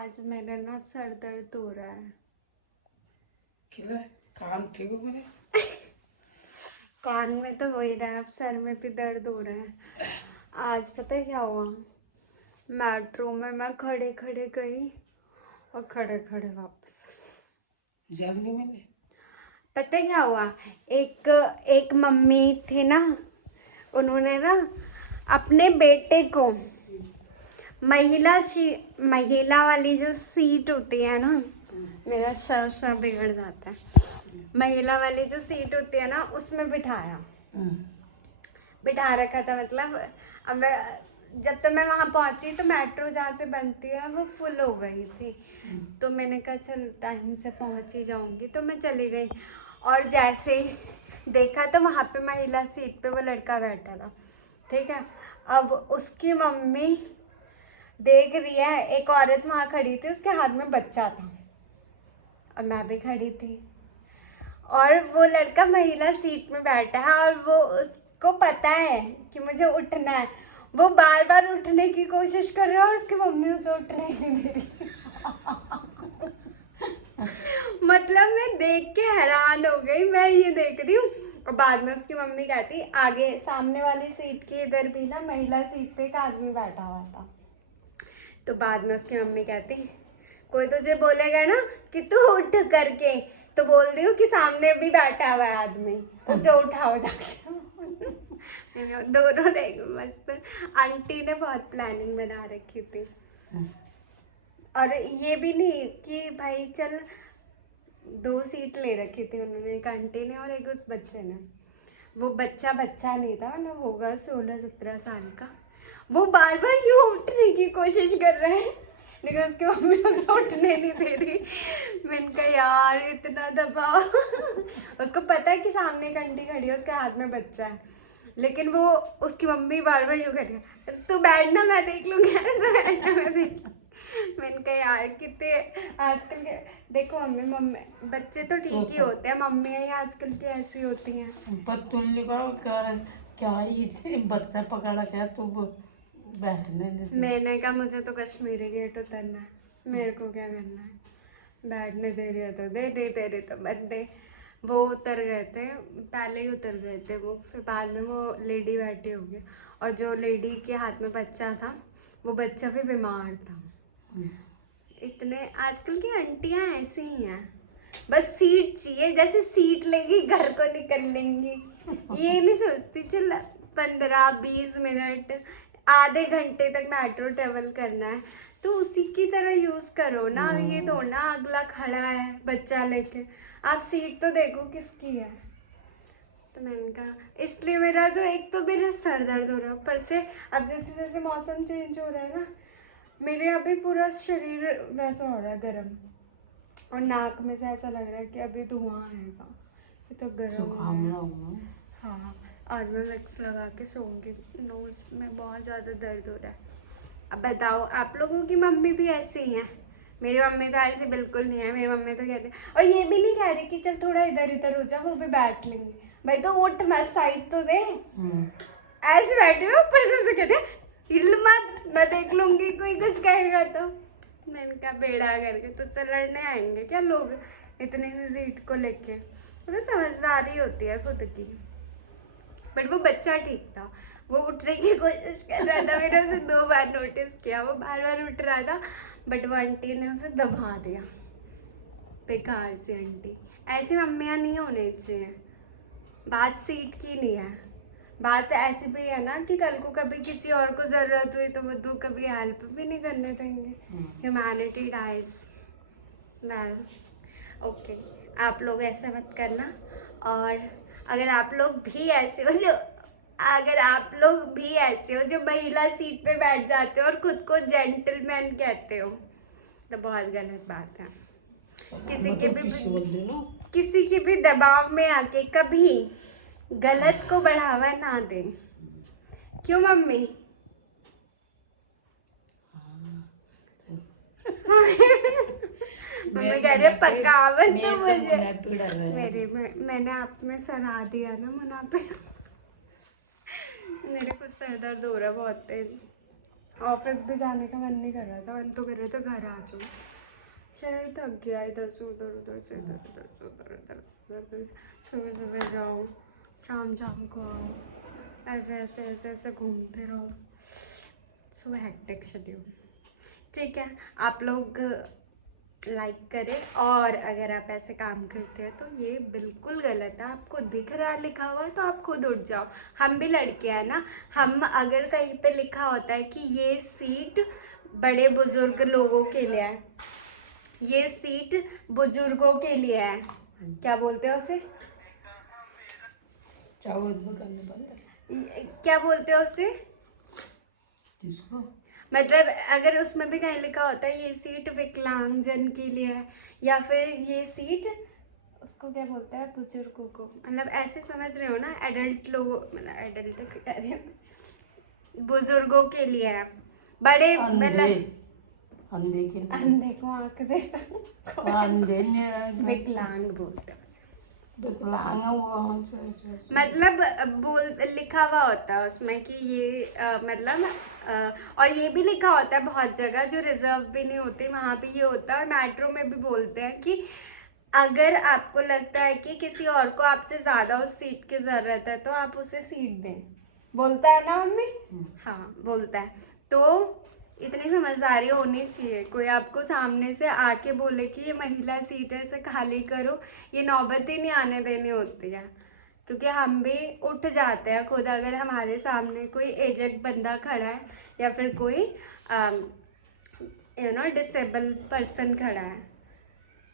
आज मेरा ना सर दर्द हो रहा है। क्या कान ठीक हो मेरे? कान में तो हो ही रहा है, अब सर में भी दर्द हो रहा है। आज पता है क्या हुआ, मेट्रो में मैं खड़े खड़े गई और खड़े खड़े वापस। जल्दी मैंने पता है क्या हुआ, एक एक मम्मी थे ना, उन्होंने ना अपने बेटे को महिला वाली जो सीट होती है ना, मेरा सर बिगड़ जाता है। महिला वाली जो सीट होती है ना, उसमें बिठा रखा था। मतलब अब जब तक मैं वहां पहुंची तो मेट्रो जहाँ से बनती है वो फुल हो गई थी। तो मैंने कहा चल टाइम से पहुंच ही जाऊंगी, तो मैं चली गई। और जैसे ही देखा तो वहां पे महिला सीट पे वो लड़का बैठा था, ठीक है। अब उसकी मम्मी देख रही है, एक औरत वहां खड़ी थी, उसके हाथ में बच्चा था और मैं भी खड़ी थी। और वो लड़का महिला सीट में बैठा है और वो उसको पता है कि मुझे उठना है। वो बार बार उठने की कोशिश कर रहा है और उसकी मम्मी उसे उठने ही नहीं दे रही। मतलब मैं देख के हैरान हो गई, मैं ये देख रही हूँ। और बाद में उसकी मम्मी कहती, आगे सामने वाली सीट की इधर भी ना महिला सीट पे एक आदमी बैठा हुआ था। तो बाद में उसकी मम्मी कहती, कोई तुझे बोलेगा ना कि तू उठ करके, तो बोल रही हूँ कि सामने भी बैठा हुआ है आदमी, उसे उठाओ जाके। दोनों देख मस्त। आंटी ने बहुत प्लानिंग बना रखी थी। और ये भी नहीं कि भाई चल, 2 सीट ले रखी थी उन्होंने, एक आंटी ने और एक उस बच्चे ने। वो बच्चा नहीं था, मतलब होगा 16-17 साल का। वो बार बार यूं उठने की कोशिश कर रहे हैं, लेकिन उसकी मम्मी उसे उठने नहीं दे रही। मैंने कहा यार इतना दबाव। उसको पता है कि सामने एक आंटी खड़ी है, उसके हाथ में बच्चा है, लेकिन वो उसकी मम्मी बार बार यूं कर रही है, तू बैठना मैं देख लूंगी, अरे तू बैठना मैं देख लूंगी। मैंने कहा यार कितने आजकल के, देखो मम्मी बच्चे तो ठीक ही होते हैं, मम्मियाँ ही आजकल की ऐसी होती हैं। पर तुमने कहा क्या इसे बच्चा पकड़ा क्या तो बैठने देते? मैंने कहा मुझे तो कश्मीरी गेट उतरना है, मेरे को क्या करना है, बैठने दे रही है तो दे, नहीं दे रही तो मत दे। वो उतर गए थे, पहले ही उतर गए थे वो, फिर बाद में वो लेडी बैठी होगी। और जो लेडी के हाथ में बच्चा था, वो बच्चा भी बीमार था। इतने आजकल की आंटियां ऐसी ही हैं, बस सीट चाहिए, जैसे सीट लेगी घर को निकल लेंगी। ये नहीं सोचती चल 15-20 मिनट आधे घंटे तक मेट्रो ट्रेवल करना है तो उसी की तरह यूज करो ना। ये तो ना अगला खड़ा है बच्चा लेके, आप सीट तो देखो किसकी है। तो मैंने कहा, इसलिए मेरा तो एक तो मेरा सर दर्द हो रहा है, ऊपर से अब जैसे जैसे मौसम चेंज हो रहा है ना, मेरे अभी पूरा शरीर वैसा हो रहा है गर्म, और नाक में से ऐसा लग रहा है कि अभी धुआं आएगा, ये तो गर्म हो रहा है। हाँ, और मैं विक्स लगा के सोऊंगी, नोज में बहुत ज़्यादा दर्द हो रहा है। अब बताओ आप लोगों की मम्मी भी ऐसी ही हैं? मेरी मम्मी तो ऐसी बिल्कुल नहीं है। मेरी मम्मी तो कहती है, और ये भी नहीं कह रही कि चल थोड़ा इधर इधर हो जा, वो भी बैठ लेंगे। भाई तो उठ मत, साइड तो दे। ऐसे बैठे हुए ऊपर से उसे कहते हैं हिल मत, मैं देख लूंगी कोई कुछ कहेगा तो। मैंने कहा बेड़ा करके तुझसे लड़ने आएंगे क्या लोग इतनी सी सीट को लेके। मतलब समझदारी होती है खुद की। बट वो बच्चा ठीक था, वो उठने की कोशिश कर रहा था, मैंने उसे 2 बार नोटिस किया, वो बार बार उठ रहा था, बट वो आंटी ने उसे दबा दिया। बेकार सी आंटी, ऐसी मम्मियाँ नहीं होनी चाहिए। बात सीट की नहीं है, बात ऐसी भी है ना कि कल को कभी किसी और को जरूरत हुई तो वो तो कभी हेल्प भी नहीं करने देंगे। Humanity dies. वेल ओके, आप लोग ऐसा मत करना। और अगर आप लोग भी ऐसे हो जो महिला सीट पे बैठ जाते हो और खुद को जेंटलमैन कहते हो, तो बहुत गलत बात है। किसी के भी दबाव में आके कभी गलत को बढ़ावा ना दे। क्यों मम्मी? मम्मी कह रही है पकावन तो मुझे मैंने आप में सराह दिया ना मुना पे। मेरे को सर दर्द हो रहा है बहुत तेज। ऑफिस भी जाने का मन नहीं कर रहा था, मन तो कर रहा था घर आ जाऊँ। शरीर थक गया, इधर से उधर, उधर से इधर, उधर से उधर, इधर से उधर, सुबह सुबह जाओ, शाम शाम को आओ, ऐसे ऐसे ऐसे ऐसे घूमते रहो। So hectic schedule. ठीक है, आप लोग लाइक करें, और अगर आप ऐसे काम करते हैं तो ये बिल्कुल गलत है। आपको दिख रहा है लिखा हुआ है तो आप खुद उठ जाओ। हम भी लड़के हैं ना, हम अगर कहीं पे लिखा होता है कि ये सीट बड़े बुजुर्ग लोगों के लिए है, ये सीट बुजुर्गों के लिए है, क्या बोलते हैं उसे, चाहो इसमें करने वाले क्या बोलते हैं उसे, जिसको मतलब अगर उसमें भी कहीं लिखा होता है ये सीट विकलांगजन के लिए है, या फिर ये सीट उसको क्या बोलते हैं, बुजुर्गों को, मतलब ऐसे समझ रहे हो ना, एडल्ट लोगों, मतलब एडल्ट कह रहे हैं, बुजुर्गों के लिए है, बड़े अंधे मतलब अंधे के लिए अंधे को आंख देता, अंधे ने विकलांग बोलते हैं उसे। विकलांग है वो, हाँ, ऐसे। मतलब बोल लिखा हुआ होता है उसमें कि ये मतलब और ये भी लिखा होता है बहुत जगह जो रिजर्व भी नहीं होती, वहाँ पे ये होता है। और मेट्रो में भी बोलते हैं कि अगर आपको लगता है कि किसी और को आपसे ज़्यादा उस सीट की ज़रूरत है तो आप उसे सीट दें, बोलता है ना मम्मी? हाँ बोलता है। तो इतनी समझदारी होनी चाहिए, कोई आपको सामने से आके बोले कि ये महिला सीट है इसे खाली करो, ये नौबत ही नहीं आने देनी होती है। क्योंकि हम भी उठ जाते हैं खुद, अगर हमारे सामने कोई एजेड बंदा खड़ा है या फिर कोई डिसेबल पर्सन खड़ा है,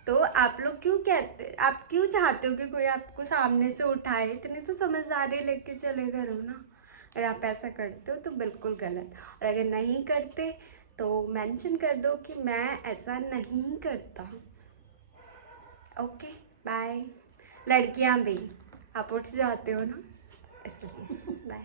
तो आप लोग क्यों कहते, आप क्यों चाहते हो कि कोई आपको सामने से उठाए? इतनी तो समझदारी लेके चले करो ना। अगर आप ऐसा करते हो तो बिल्कुल गलत, और अगर नहीं करते तो मेंशन कर दो कि मैं ऐसा नहीं करता। Okay bye. लड़कियां भी, आप उठ जाते हो ना इसलिए, बाय।